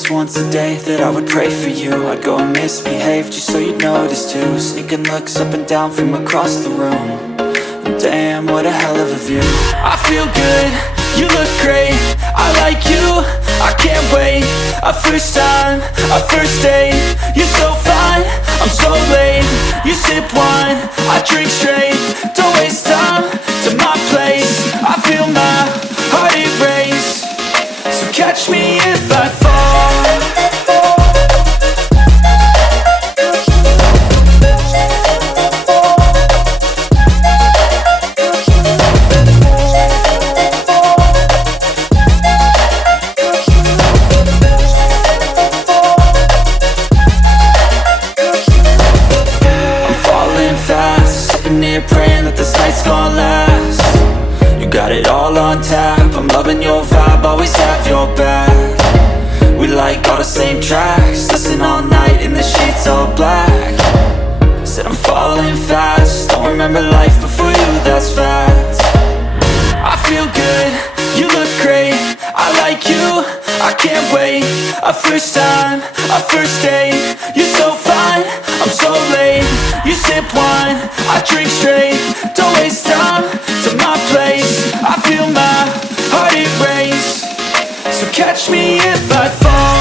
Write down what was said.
was once a day that I would pray for you. I'd go and misbehave just so you'd notice too. Sneaking looks up and down from across the room. And damn, what a hell of a view. I feel good, you look great, I like you, I can't wait. A first time, a first date. You're so fine, I'm so late. You sip wine, I drink straight. Don't waste time to my place. I feel my heart erase. So catch me if I fall. I'm falling fast, sitting here praying that this night's gonna last. You got it all on tap, I'm loving your vibe, always have your back. We like all the same tracks, listen all night in the sheets all black. Said I'm falling fast, don't remember life before you, that's fact. I feel good, you look great, I like you, I can't wait. A first time, a first date. You're so fine, I'm so late. You sip wine, I drink straight. Don't waste time to my place. I feel my heart erase. So catch me if I fall.